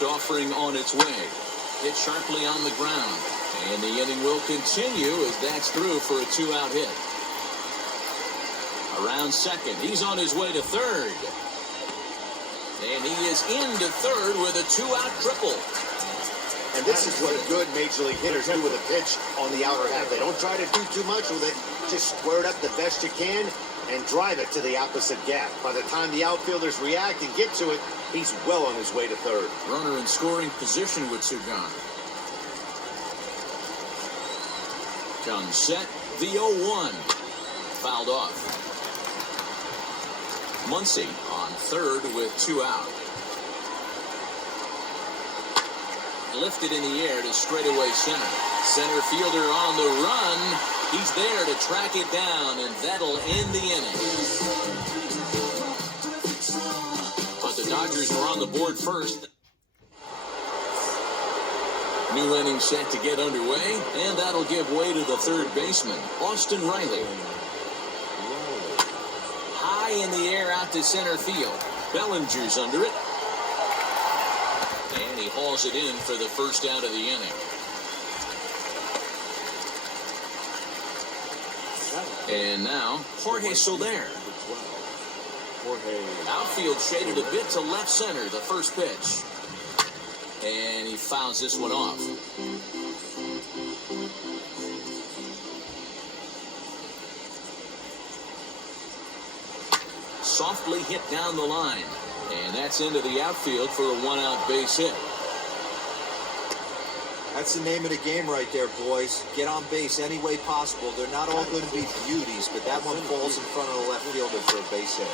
next offering on its way. Hit sharply on the ground. And the inning will continue as that's through for a 2-out hit. Around second, he's on his way to third. And he is into third with a 2-out triple. And this is what good major league hitters do with a pitch on the outer half. They don't try to do too much with it. Just square it up the best you can and drive it to the opposite gap. By the time the outfielders react and get to it, he's well on his way to third. Runner in scoring position with Sugan. Comes set, the 0-1. Fouled off. Muncy on third with 2 out. Lifted in the air to straightaway center. Center fielder on the run. He's there to track it down, and that'll end the inning. But the Dodgers were on the board first. New inning set to get underway, and that'll give way to the third baseman, Austin Riley. High in the air out to center field. Bellinger's under it. And he hauls it in for the first out of the inning. And now, Jorge Soler. Outfield shaded a bit to left center, the first pitch. And he fouls this one off. Softly hit down the line. And that's into the outfield for a 1-out base hit. That's the name of the game right there, boys. Get on base any way possible. They're not all going to be beauties, but that one falls in front of the left fielder for a base hit.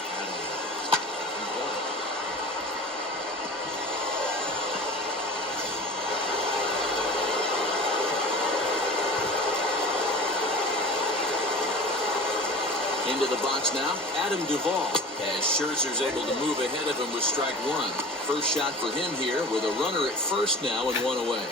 Into the box now, Adam Duvall, as Scherzer's able to move ahead of him with strike 1. First shot for him here with a runner at first now and 1 away.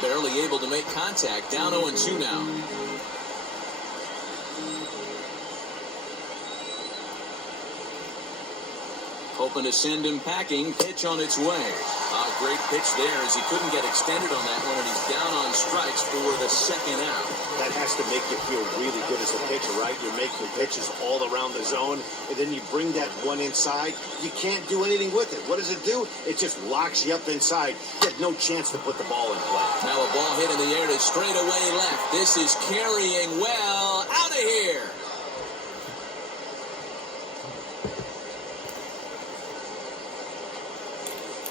Barely able to make contact, down 0-2 now. Hoping to send him packing. Pitch on its way. A great pitch there as he couldn't get extended on that one, and he's down on strikes for the second out. That has to make you feel really good as a pitcher, right? You're making pitches all around the zone, and then you bring that one inside. You can't do anything with it. What does it do? It just locks you up inside. You have no chance to put the ball in play. Now a ball hit in the air to straightaway left. This is carrying well. Out of here.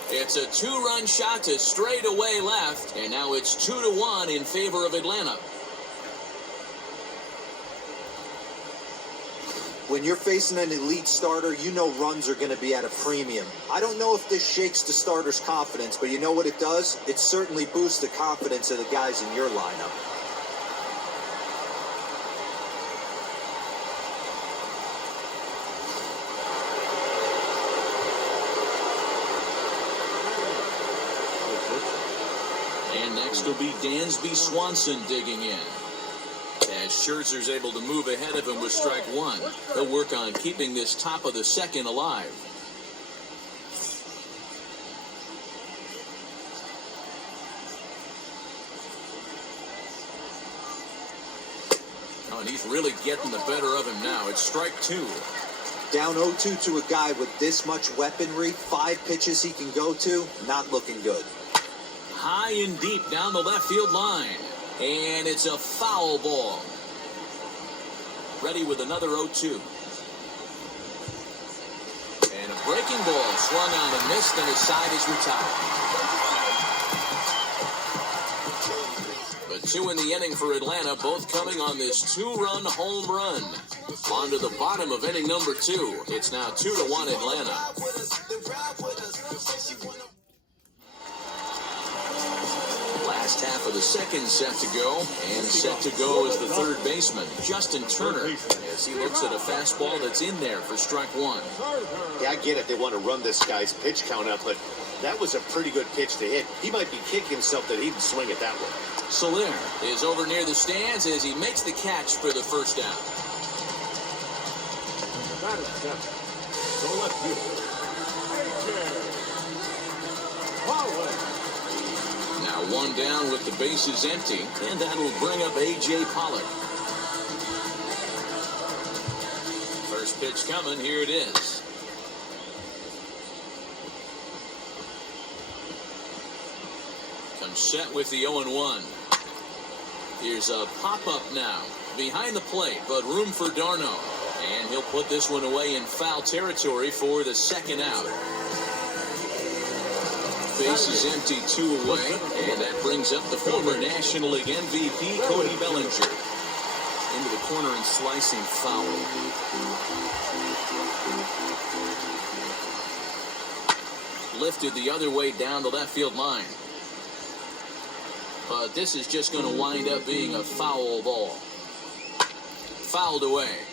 It's a 2-run shot to straightaway left, and now it's 2-1 in favor of Atlanta. When you're facing an elite starter, you know runs are going to be at a premium. I don't know if this shakes the starter's confidence, but you know what it does? It certainly boosts the confidence of the guys in your lineup. And next will be Dansby Swanson digging in. As Scherzer's able to move ahead of him with strike 1. He'll work on keeping this top of the second alive. Oh, and he's really getting the better of him now. It's strike 2. Down 0-2 to a guy with this much weaponry, 5 pitches he can go to, not looking good. High and deep down the left field line. And it's a foul ball. Ready with another 0-2. And a breaking ball swung on and missed, and his side is retired. But 2 in the inning for Atlanta, both coming on this 2-run home run. On to the bottom of inning number 2. It's now 2-1 Atlanta. Last half half of the second set to go, and set to go is the third baseman, Justin Turner, as he looks at a fastball that's in there for strike one. Yeah, I get it. They want to run this guy's pitch count up, but that was a pretty good pitch to hit. He might be kicking himself that he didn't swing it that way. Soler is over near the stands as he makes the catch for the first out. That is seven. So left field. Now one down with the bases empty, and that will bring up A.J. Pollock. First pitch coming, here it is. Comes set with the 0-1. Here's a pop-up now, behind the plate, but room for Darno. And he'll put this one away in foul territory for the second out. Base is empty, 2 away, and that brings up the former National League MVP, Cody Bellinger. Into the corner and slicing foul. Lifted the other way down the left field line. But this is just going to wind up being a foul ball. Fouled away.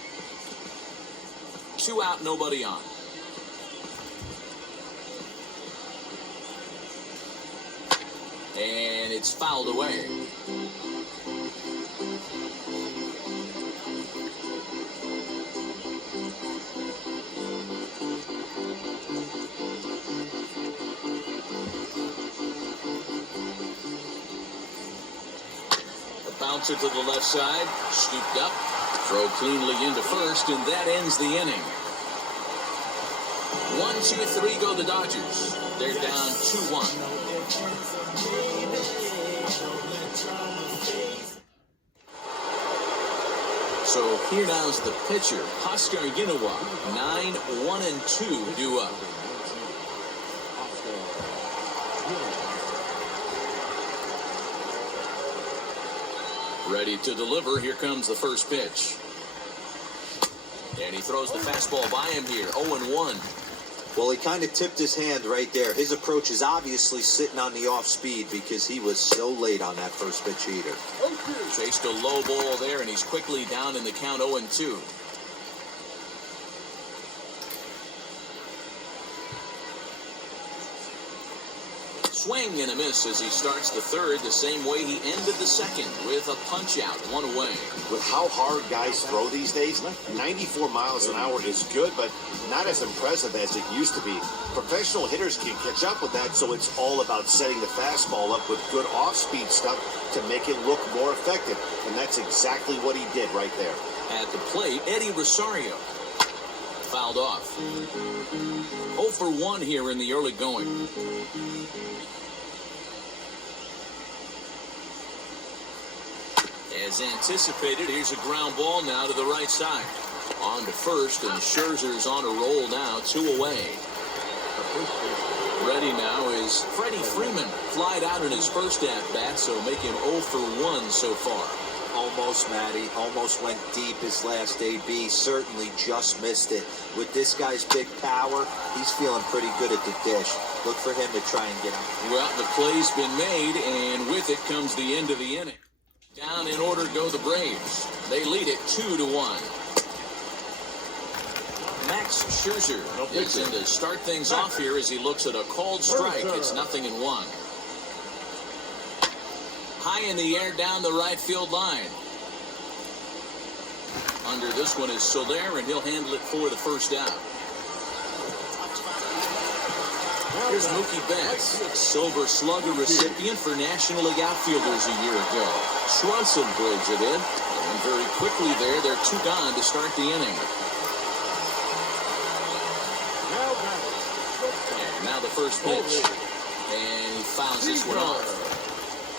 2 out, nobody on. And it's fouled away. A bouncer to the left side, scooped up, throw cleanly into first, and that ends the inning. 1, 2, 3 go the Dodgers. They're down 2-1. So here now is the pitcher, Oscar Yinowa, 9-1-2 due up. Ready to deliver, here comes the first pitch. And he throws the fastball by him here, 0-1. Well, he kind of tipped his hand right there. His approach is obviously sitting on the off speed because he was so late on that first pitch heater. Chased a low ball there, and he's quickly down in the count, 0-2. Swing and a miss as he starts the third the same way he ended the second, with a punch out, 1 away. With how hard guys throw these days, 94 miles an hour is good, but not as impressive as it used to be. Professional hitters can catch up with that, so it's all about setting the fastball up with good off-speed stuff to make it look more effective, and that's exactly what he did right there. At the plate, Eddie Rosario. Fouled off. 0 for 1 here in the early going. As anticipated, here's a ground ball now to the right side. On to first, and Scherzer's on a roll now, 2 away. Ready now is Freddie Freeman. Flied out in his first at-bat, so make him 0 for 1 so far. Almost, Matty. Almost went deep his last AB. Certainly just missed it. With this guy's big power, he's feeling pretty good at the dish. Look for him to try and get him. Well, the play's been made, and with it comes the end of the inning. Down in order go the Braves. They lead it 2-1. Max Scherzer is in to start things off here as he looks at a called strike. It's 0-1. High in the air down the right field line. Under this one is Soler, and he'll handle it for the first out. Here's Mookie Betts, Silver Slugger recipient for National League outfielders a year ago. Swanson brings it in, and very quickly there, they're 2 gone to start the inning. And now the first pitch, and he fouls this one off.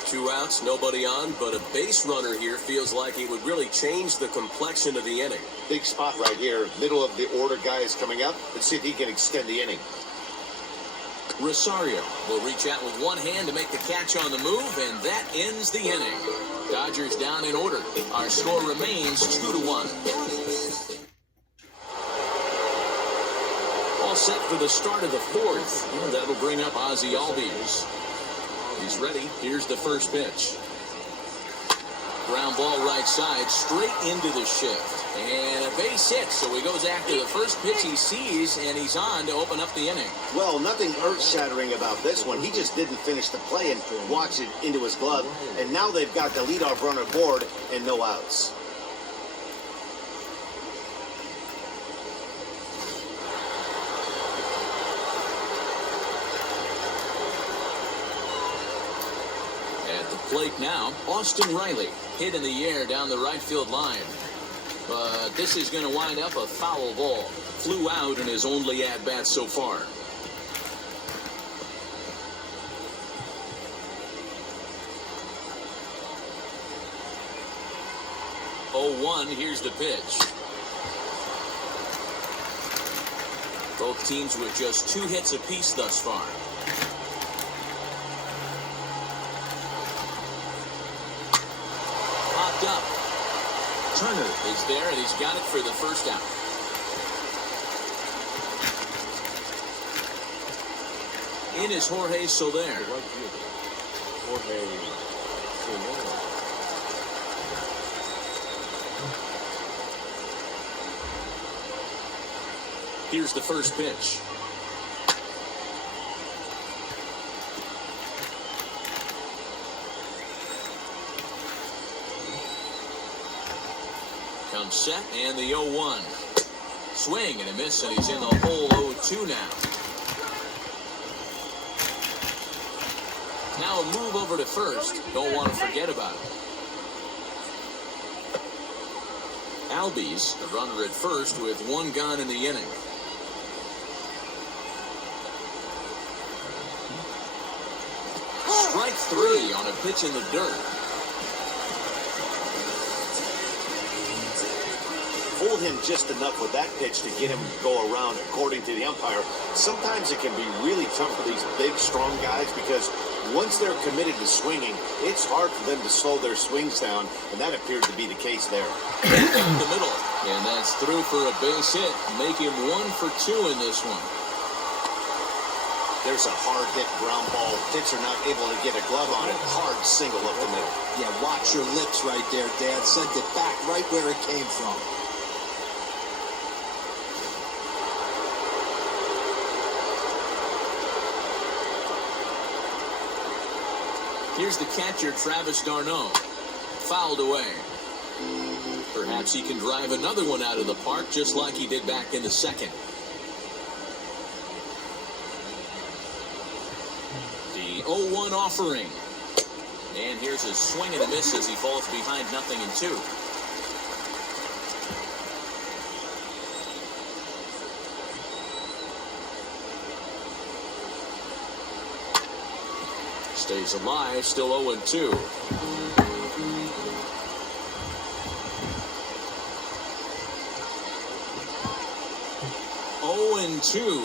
2 outs, nobody on, but a base runner here feels like he would really change the complexion of the inning. Big spot right here, middle of the order guy is coming up. Let's see if he can extend the inning. Rosario will reach out with one hand to make the catch on the move, and that ends the inning. Dodgers down in order. Our score remains 2-1. All set for the start of the fourth. And that'll bring up Ozzie Albies. He's ready. Here's the first pitch. Ground ball right side, straight into the shift. And a base hit, so he goes after the first pitch he sees, and he's on to open up the inning. Well, nothing earth-shattering about this one. He just didn't finish the play and watch it into his glove. And now they've got the leadoff runner aboard and no outs. At the plate now, Austin Riley hit in the air down the right field line. But this is going to wind up a foul ball. Flew out in his only at-bat so far. Oh, 1, here's the pitch. Both teams with just 2 hits apiece thus far. Popped up. Turner is there, and he's got it for the first out. In is Jorge Soler. Here's the first pitch. Comes set, and the 0-1. Swing and a miss, and he's in the hole 0-2 now. Now a move over to first. Don't want to forget about it. Albies, the runner at first with 1 gone in the inning. Strike 3 on a pitch in the dirt. Fooled him just enough with that pitch to get him to go around, according to the umpire. Sometimes it can be really tough for these big, strong guys because once they're committed to swinging, it's hard for them to slow their swings down, and that appeared to be the case there. Down the middle, and that's through for a base hit. Make him 1 for 2 in this one. There's a hard hit ground ball. Pitcher not able to get a glove on it. Hard single up the middle. Yeah, watch your lips right there, Dad. Sent it back right where it came from. Here's the catcher, Travis d'Arnaud. Fouled away. Perhaps he can drive another one out of the park just like he did back in the second. The 0-1 offering. And here's a swing and a miss as he falls behind 0-2. Stays alive, still 0-2.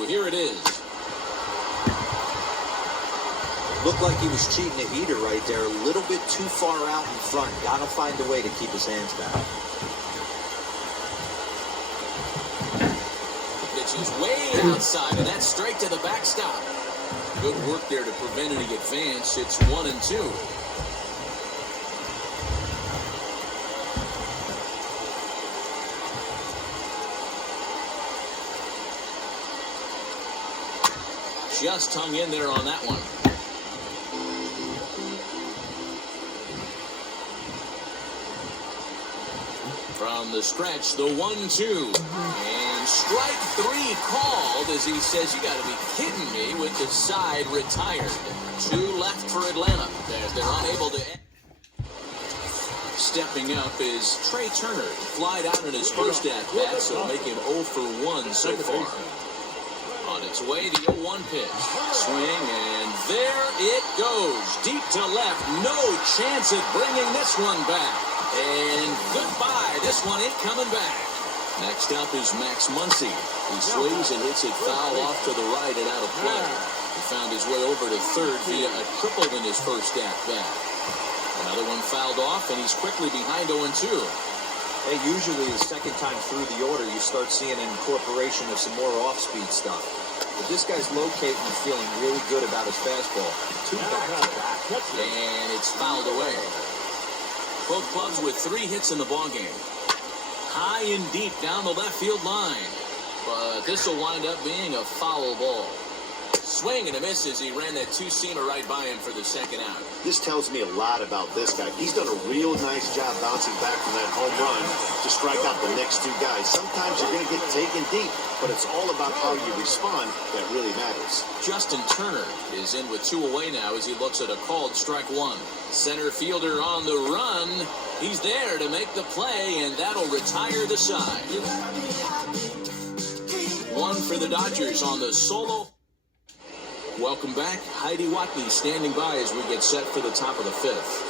Here it is. Looked like he was cheating a heater right there. A little bit too far out in front. Gotta find a way to keep his hands back. Pitch is way outside, and that's straight to the backstop. Good work there to prevent any advance. It's 1-2. Just hung in there on that one. From the stretch, the 1-2. And strike 3 called as he says, you got to be kidding me, with the side retired. 2 left for Atlanta as they're unable to end. Stepping up is Trey Turner. Flied out in his first at-bat, so make him 0 for 1 so far. On its way, the 0-1 pitch. Swing, and there it goes. Deep to left. No chance at bringing this one back. And goodbye. This one ain't coming back. Next up is Max Muncy. He swings and hits it foul off to the right and out of play. He found his way over to third via a triple in his first at-bat. Another one fouled off, and he's quickly behind 0-2. Hey, usually the second time through the order, you start seeing an incorporation of some more off-speed stuff. But this guy's locating and feeling really good about his fastball. 2 back-to-back. And it's fouled away. Both clubs with 3 hits in the ballgame. High and deep down the left field line. But this will wind up being a foul ball. Swing and a miss as he ran that 2-seamer right by him for the second out. This tells me a lot about this guy. He's done a real nice job bouncing back from that home run to strike out the next 2 guys. Sometimes you're going to get taken deep, but it's all about how you respond that really matters. Justin Turner is in with 2 away now as he looks at a called strike 1. Center fielder on the run. He's there to make the play, and that'll retire the side. 1 for the Dodgers on the solo. Welcome back. Heidi Watney standing by as we get set for the top of the 5th.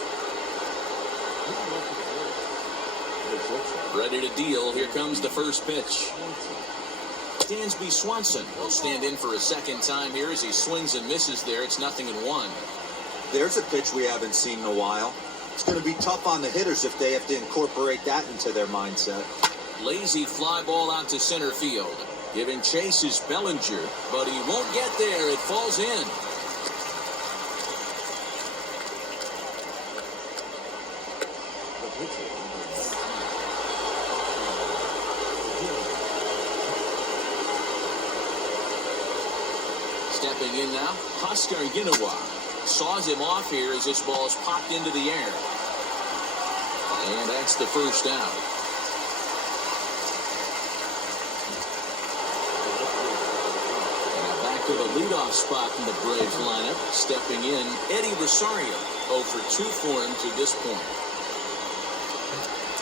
Ready to deal. Here comes the first pitch. Dansby Swanson will stand in for a second time here as he swings and misses there. It's 0-1. There's a pitch we haven't seen in a while. It's going to be tough on the hitters if they have to incorporate that into their mindset. Lazy fly ball out to center field. Giving chase is Bellinger, but he won't get there. It falls in. Stepping in now, Oscar Ginawa saws him off here as this ball is popped into the air. And that's the first out. To the leadoff spot in the Braves lineup. Stepping in, Eddie Rosario. 0 for 2 for him to this point.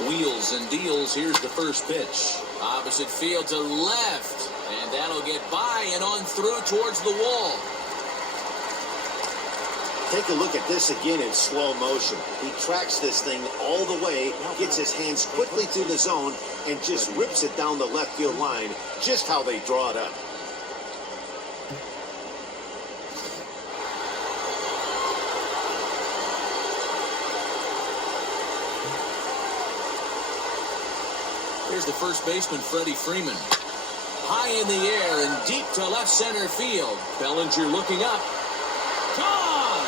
Wheels and deals. Here's the first pitch. Opposite field to left. And that'll get by and on through towards the wall. Take a look at this again in slow motion. He tracks this thing all the way, gets his hands quickly through the zone, and just rips it down the left field line, just how they draw it up. Here's the first baseman, Freddie Freeman. High in the air and deep to left center field. Bellinger looking up. Gone!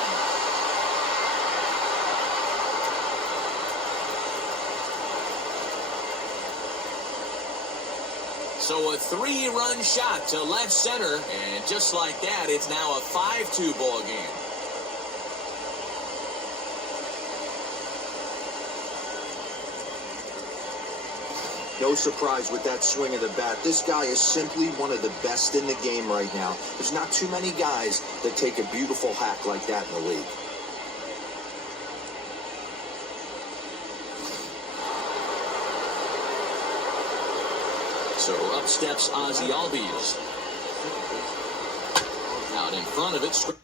So a 3-run shot to left center. And just like that, it's now a 5-2 ball game. No surprise with that swing of the bat. This guy is simply one of the best in the game right now. There's not too many guys that take a beautiful hack like that in the league. So up steps Ozzie Albies. Out in front of it.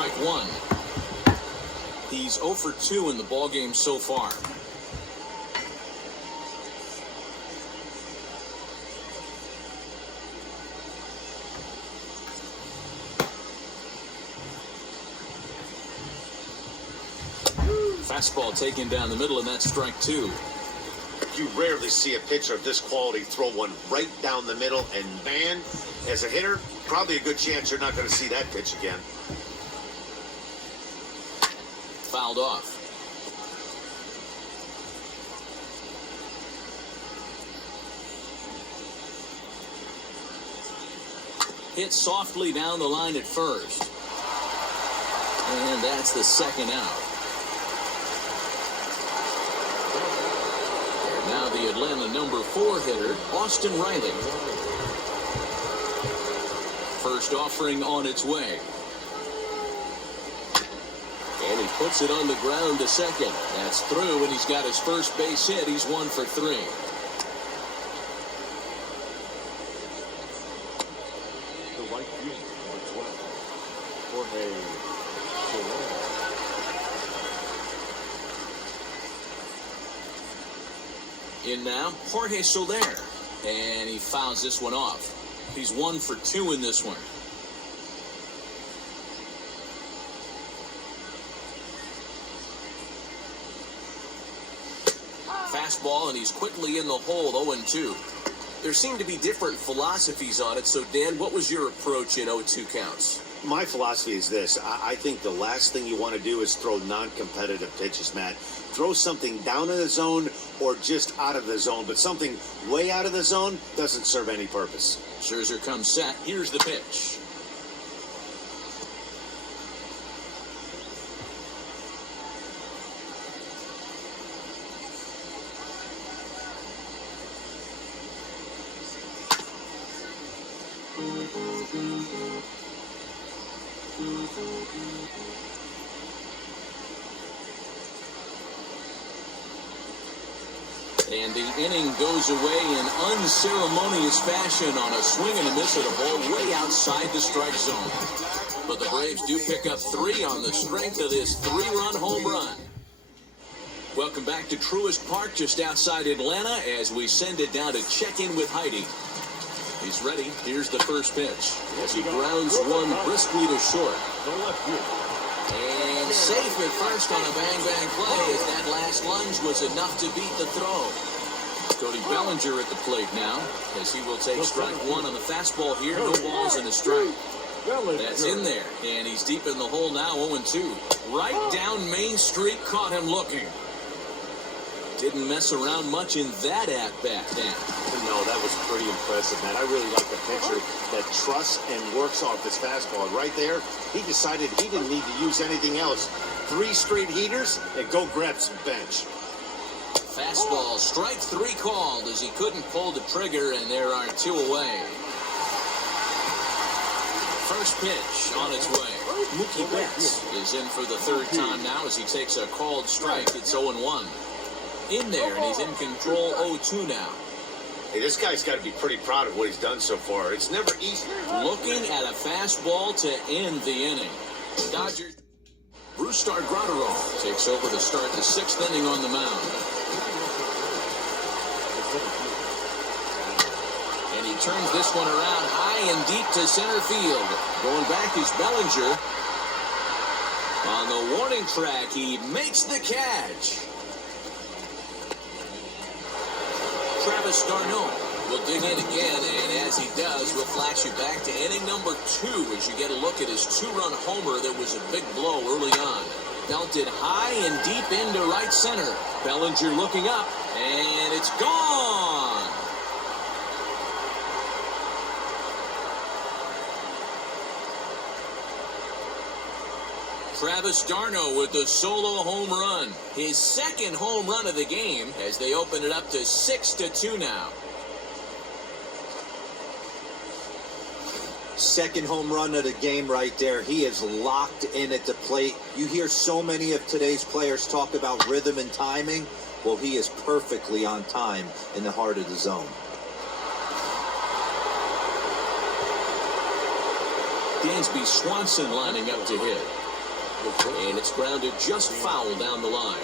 Strike one. He's 0 for 2 in the ballgame so far. Fastball taken down the middle, and that's strike two. You rarely see a pitcher of this quality throw one right down the middle, and man, as a hitter, probably a good chance you're not going to see that pitch again. Fouled off. Hit softly down the line at first. And that's the second out. And now the Atlanta number 4 hitter, Austin Riley. First offering on its way. And he puts it on the ground to second. That's through, and he's got his first base hit. He's 1 for 3. The right field, number 12. Jorge Soler. In now, Jorge Soler. And he fouls this one off. He's 1 for 2 in this one. Fastball, and he's quickly in the hole, 0-2. There seem to be different philosophies on it, so Dan, what was your approach in 0-2 counts? My philosophy is this. I think the last thing you want to do is throw non-competitive pitches, Matt. Throw something down in the zone or just out of the zone, but something way out of the zone doesn't serve any purpose. Scherzer comes set. Here's the pitch. And the inning goes away in unceremonious fashion on a swing and a miss at a ball way outside the strike zone. But the Braves do pick up 3 on the strength of this 3-run home run. Welcome back to Truist Park just outside Atlanta as we send it down to check in with Heidi. He's ready. Here's the first pitch as he grounds one briskly to short. And safe at first on a bang-bang play as that last lunge was enough to beat the throw. Cody Bellinger at the plate now as he will take strike 1 on the fastball here. No balls and a strike. That's in there, and he's deep in the hole now, 0-2. Right down Main Street, caught him looking. Didn't mess around much in that at-bat, Dan. No, that was pretty impressive, man. I really like the pitcher that trusts and works off his fastball. And right there, he decided he didn't need to use anything else. 3 straight heaters and go grab some bench. Fastball, strike 3 called as he couldn't pull the trigger, and there are 2 away. First pitch on its way. Mookie Betts is in for the 3rd time now as he takes a called strike. It's 0-1. In there, and he's in control, 0-2 now. Hey, this guy's got to be pretty proud of what he's done so far. It's never easy. Looking at a fastball to end the inning. Dodgers. Brusdar Graterol takes over to start the 6th inning on the mound. And he turns this one around high and deep to center field. Going back is Bellinger. On the warning track, he makes the catch. Travis d'Arnaud will dig in again, and as he does, we'll flash you back to inning number 2 as you get a look at his 2-run homer that was a big blow early on. Belted high and deep into right center. Bellinger looking up, and it's gone! Travis d'Arnaud with the solo home run. His 2nd home run of the game as they open it up to 6-2 now. 2nd home run of the game right there. He is locked in at the plate. You hear so many of today's players talk about rhythm and timing. Well, he is perfectly on time in the heart of the zone. Dansby Swanson lining up to hit. And it's grounded just foul down the line.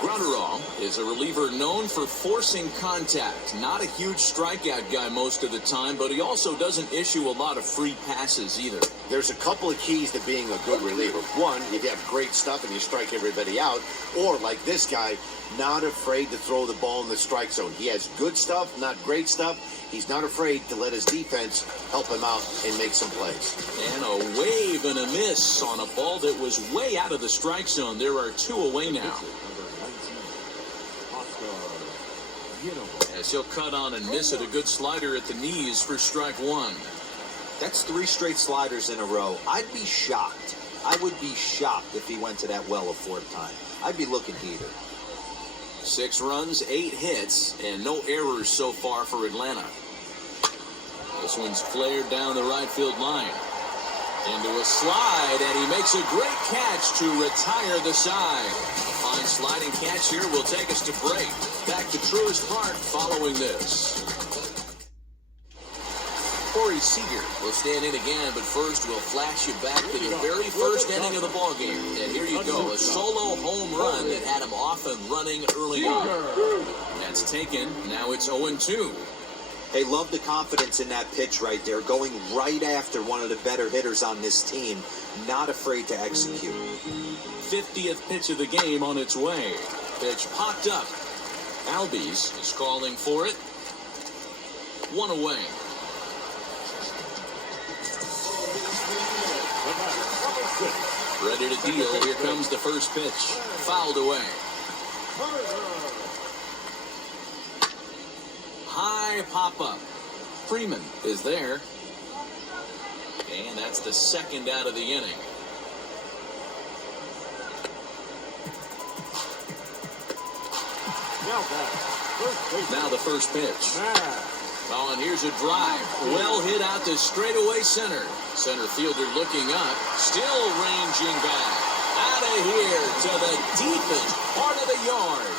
Graterol is a reliever known for forcing contact. Not a huge strikeout guy most of the time, but he also doesn't issue a lot of free passes either. There's a couple of keys to being a good reliever. One, if you have great stuff and you strike everybody out, or like this guy, not afraid to throw the ball in the strike zone. He has good stuff, not great stuff. He's not afraid to let his defense help him out and make some plays. And a wave and a miss on a ball that was way out of the strike zone. There are 2 away now. As he'll cut on and miss it, a good slider at the knees for strike 1. That's 3 straight sliders in a row. I'd be shocked. I would be shocked if he went to that well a 4th time. I'd be looking heater. 6 runs, 8 hits, and no errors so far for Atlanta. This one's flared down the right field line. Into a slide, and he makes a great catch to retire the side. A fine sliding catch here will take us to break. Back to Truist Park following this. Corey Seager will stand in again, but first we'll flash you back to the very first inning of the ballgame. And here you go, a solo home run that had him off and running early on. That's taken. Now it's 0-2. Hey, love the confidence in that pitch right there, going right after one of the better hitters on this team, not afraid to execute. 50th pitch of the game on its way. Pitch popped up. Albies is calling for it. 1 away. Ready to deal. Here comes the first pitch. Fouled away. High pop-up. Freeman is there. And that's the second out of the inning. Now the first pitch. Oh, and here's a drive. Well hit out to straightaway center. Center fielder looking up. Still ranging back. Out of here to the deepest part of the yard.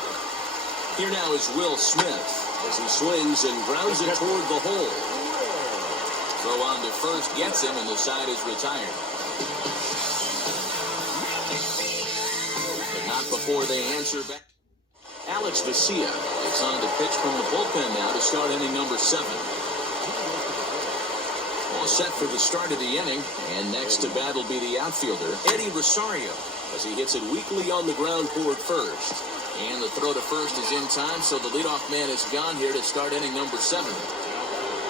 Here now is Will Smith as he swings and grounds it toward the hole. Throw on to first gets him, and the side is retired. But not before they answer back. Alex Vesia is on to pitch from the bullpen now to start inning number 7. All set for the start of the inning, and next to bat will be the outfielder, Eddie Rosario, as he hits it weakly on the ground toward first. And the throw to first is in time, so the leadoff man is gone here to start inning number 7.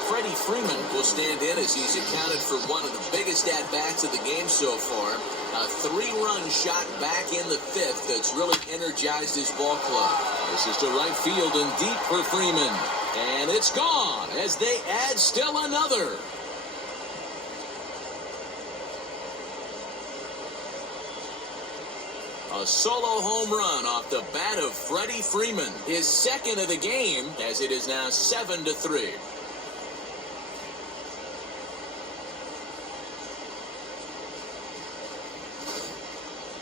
Freddie Freeman will stand in as he's accounted for one of the biggest at-bats of the game so far. A 3-run shot back in the 5th that's really energized his ball club. This is to right field and deep for Freeman. And it's gone as they add still another. A solo home run off the bat of Freddie Freeman. His second of the game as it is now 7-3.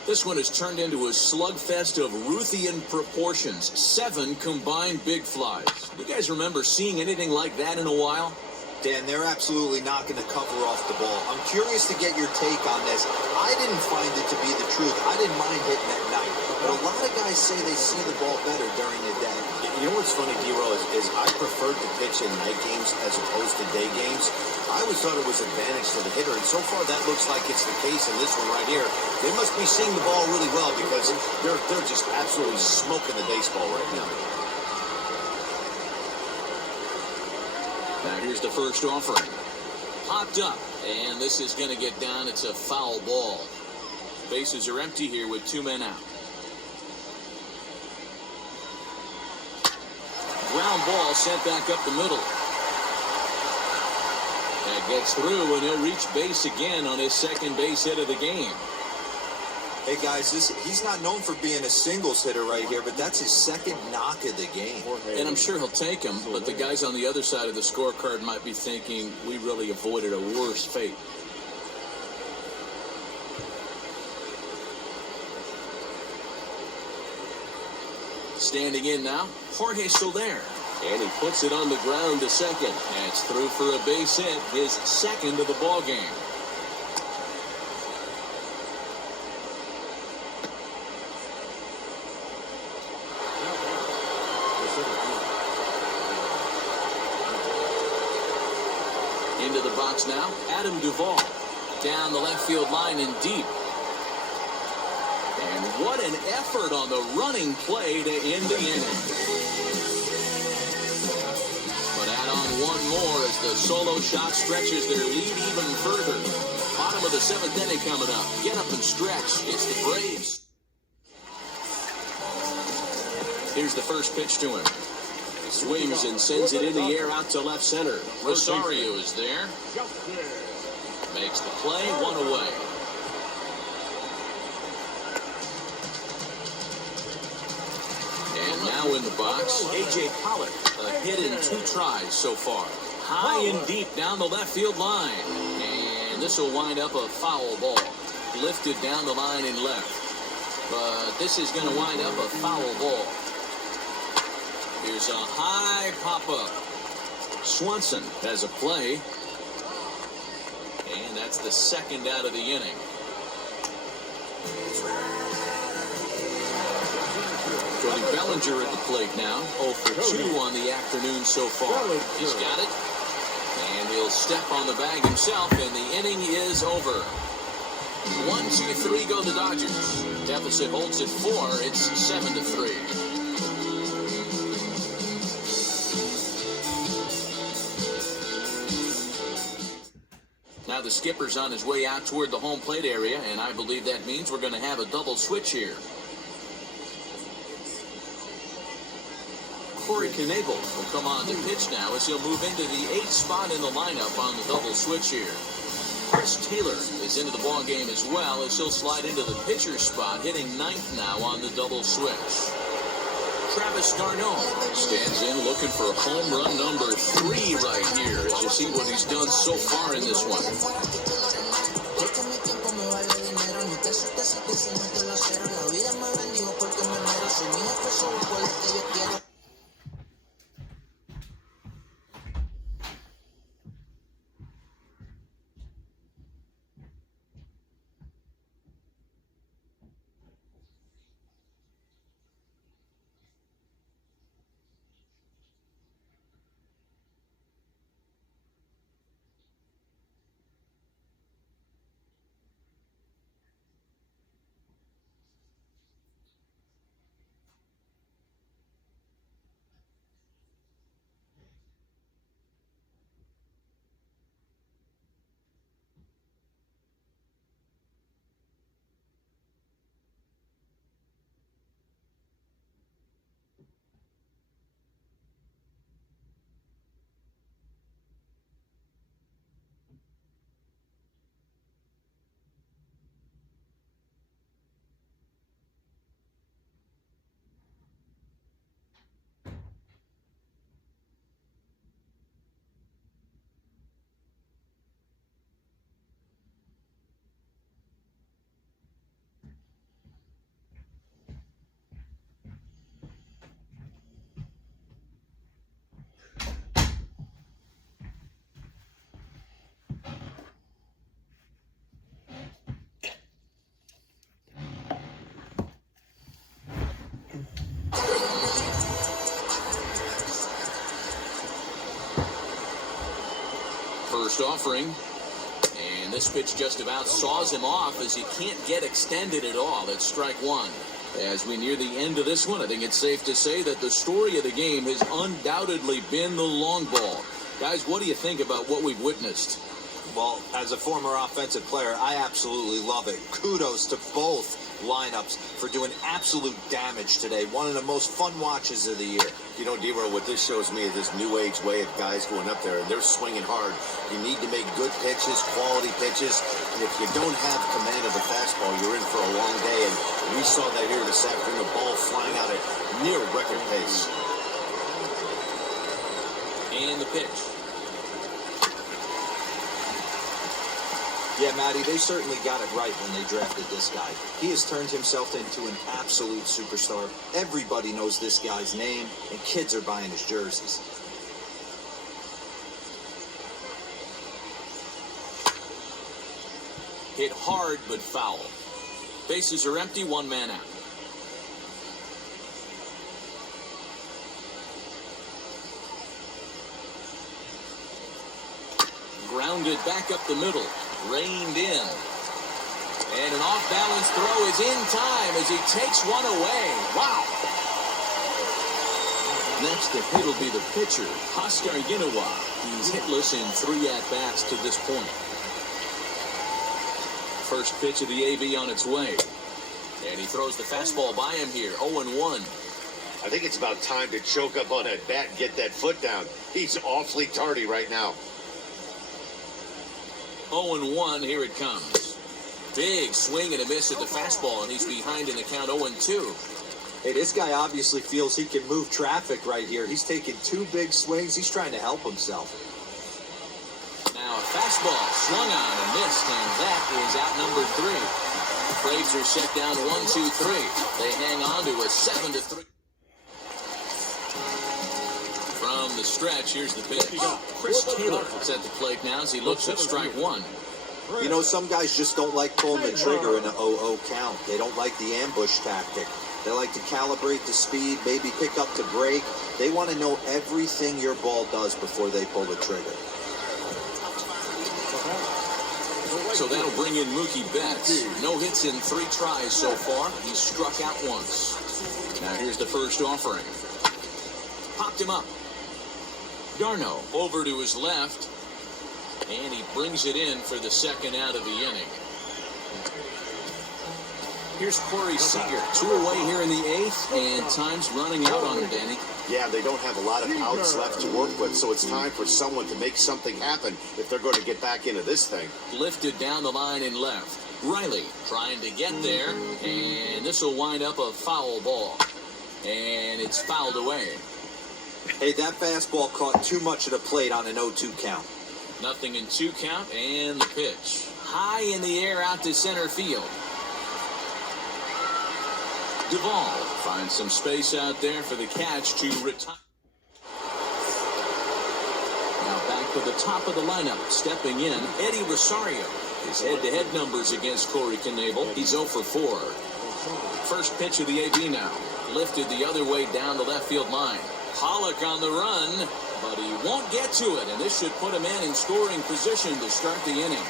This one has turned into a slugfest of Ruthian proportions. 7 combined big flies. You guys remember seeing anything like that in a while? Dan, they're absolutely not going to cover off the ball. I'm curious to get your take on this. I didn't find it to be the truth. I didn't mind hitting at night. But a lot of guys say they see the ball better during the day. You know what's funny, D-Roll, is I preferred to pitch in night games as opposed to day games. I always thought it was advantage to the hitter, and so far that looks like it's the case in this one right here. They must be seeing the ball really well because they're just absolutely smoking the baseball right now. Now here's the first offering. Popped up, and this is going to get down. It's a foul ball. Bases are empty here with 2 men out. Ground ball sent back up the middle. That gets through, and he'll reach base again on his second base hit of the game. Hey, guys, he's not known for being a singles hitter right here, but that's his second knock of the game. And I'm sure he'll take him, but the guys on the other side of the scorecard might be thinking, we really avoided a worse fate. Standing in now, Jorge Soler. And he puts it on the ground to second. That's through for a base hit, his second of the ball game. Into the box now, Adam Duvall. Down the left field line and deep. And what an effort on the running play to end the inning. But add on one more as the solo shot stretches their lead even further. Bottom of the 7th inning coming up. Get up and stretch. It's the Braves. Here's the first pitch to him. Swings and sends it in the air out to left center. Rosario is there. Makes the play, 1 away. And now in the box, A.J. Pollock. A hit in 2 tries so far. High and deep down the left field line. And this will wind up a foul ball. Lifted down the line and left. But this is going to wind up a foul ball. Here's a high pop-up. Swanson has a play. That's the second out of the inning. Cody Bellinger at the plate now. 0 for 2 on the afternoon so far. He's got it. And he'll step on the bag himself, and the inning is over. 1, 2, 3 go the Dodgers. Deficit holds at 4. It's 7-3. Now the skipper's on his way out toward the home plate area, and I believe that means we're going to have a double switch here. Corey Knebel will come on to pitch now as he'll move into the 8th spot in the lineup on the double switch here. Chris Taylor is into the ball game as well as he'll slide into the pitcher spot, hitting 9th now on the double switch. Travis d'Arnaud stands in looking for home run number 3 right here as you see what he's done so far in this one. First offering, and this pitch just about saws him off as he can't get extended at all. That's strike 1. As we near the end of this one, I think it's safe to say that the story of the game has undoubtedly been the long ball. Guys, what do you think about what we've witnessed? Well, as a former offensive player, I absolutely love it. Kudos to both lineups for doing absolute damage today. One of the most fun watches of the year. You know, D-Roll, what this shows me is this new age way of guys going up there, and they're swinging hard. You need to make good pitches, quality pitches, and if you don't have command of the fastball, you're in for a long day, and we saw that here this afternoon, the ball flying out at near record pace. And the pitch. Yeah, Matty, they certainly got it right when they drafted this guy. He has turned himself into an absolute superstar. Everybody knows this guy's name, and kids are buying his jerseys. Hit hard but foul. Bases are empty, 1 man out. Grounded back up the middle. Reined in. And an off-balance throw is in time as he takes one away. Wow. Next to hit will be the pitcher, Oscar Yinawa. He's hitless in 3 at-bats to this point. First pitch of the AV on its way. And he throws the fastball by him here, 0-1. I think it's about time to choke up on that bat and get that foot down. He's awfully tardy right now. 0-1, here it comes. Big swing and a miss at the fastball, and he's behind in the count 0-2. Hey, this guy obviously feels he can move traffic right here. He's taking 2 big swings. He's trying to help himself. Now a fastball swung on and missed, and that is out number 3. Braves are set down 1-2-3. They hang on to a 7-3. From the stretch, here's the pitch. Chris Taylor is at the plate now as he looks at strike 1. You know, some guys just don't like pulling the trigger in an 0-0 count. They don't like the ambush tactic. They like to calibrate the speed, maybe pick up the break. They want to know everything your ball does before they pull the trigger. So that'll bring in Mookie Betts. No hits in 3 tries so far. He's struck out once. Now here's the first offering. Popped him up. Darno over to his left. And he brings it in for the second out of the inning. Here's Corey Seager. 2 away here in the 8th. And time's running out on him, Danny. Yeah, they don't have a lot of outs left to work with, so it's time for someone to make something happen if they're going to get back into this thing. Lifted down the line in left. Riley trying to get there, and this will wind up a foul ball. And it's fouled away. Hey, that fastball caught too much of the plate on an 0-2 count. Nothing in 2 count, and the pitch. High in the air out to center field. Duvall finds some space out there for the catch to retire. Now back to the top of the lineup. Stepping in, Eddie Rosario. His head-to-head numbers against Corey Knebel. He's 0 for 4. First pitch of the AB now. Lifted the other way down the left field line. Pollock on the run, but he won't get to it, and this should put a man in scoring position to start the inning.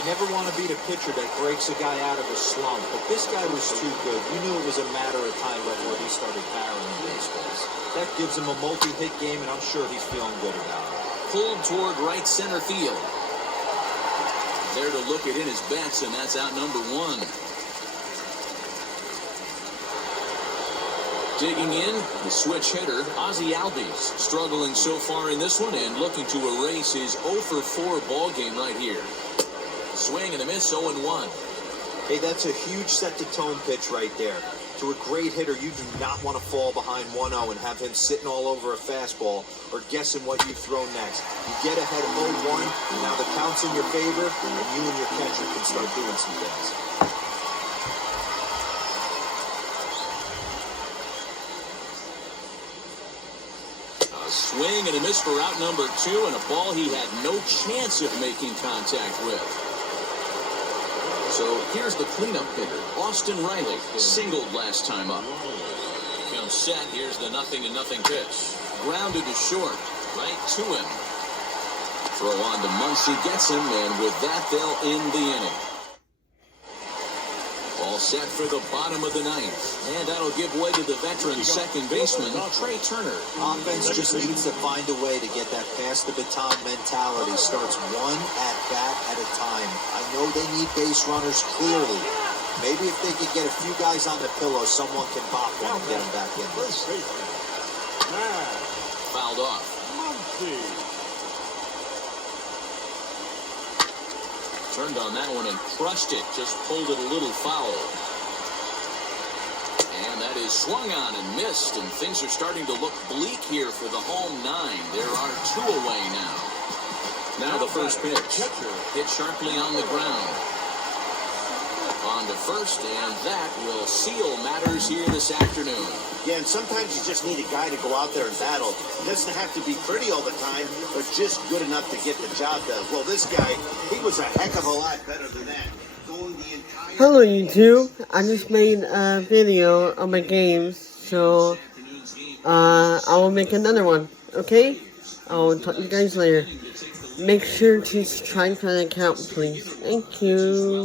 You never want to beat a pitcher that breaks a guy out of a slump, but this guy was too good. You knew it was a matter of time before he started barreling baseballs. That gives him a multi-hit game, and I'm sure he's feeling good about it. Pulled toward right center field. There to look at in his Betts, and that's out number 1. Digging in, the switch hitter, Ozzie Albies, struggling so far in this one and looking to erase his 0 for 4 ball game right here. Swing and a miss, 0-1. Hey, that's a huge set-the-tone pitch right there. To a great hitter, you do not want to fall behind 1-0 and have him sitting all over a fastball or guessing what you throw next. You get ahead 0-1, now the count's in your favor, and you and your catcher can start doing some things. A swing and a miss for out number 2, and a ball he had no chance of making contact with. So here's the cleanup hitter, Austin Riley, singled last time up. Comes set, here's the 0-0 pitch. Grounded to short, right to him. Throw on to Muncy, gets him, and with that, they'll end the inning. All set for the bottom of the 9th, and that'll give way to the veteran second baseman, Trey Turner. Offense just needs to find a way to get that pass-the-baton mentality. Starts one at-bat at a time. I know they need base runners clearly. Maybe if they could get a few guys on the pillow, someone can pop one and get them back in this. Fouled off. Turned on that one and crushed it. Just pulled it a little foul. And that is swung on and missed. And things are starting to look bleak here for the home 9. There are 2 away now. Now the first pitch. Hit sharply on the ground. On to first, and that will seal matters here this afternoon. Yeah, and sometimes you just need a guy to go out there and battle. It doesn't have to be pretty all the time, but just good enough to get the job done. Well, this guy, he was a heck of a lot better than that. Going the entire... Hello YouTube, I just made a video of my games, so I will make another one, okay? I will talk to you guys later. Make sure to subscribe to the account, please. Thank you.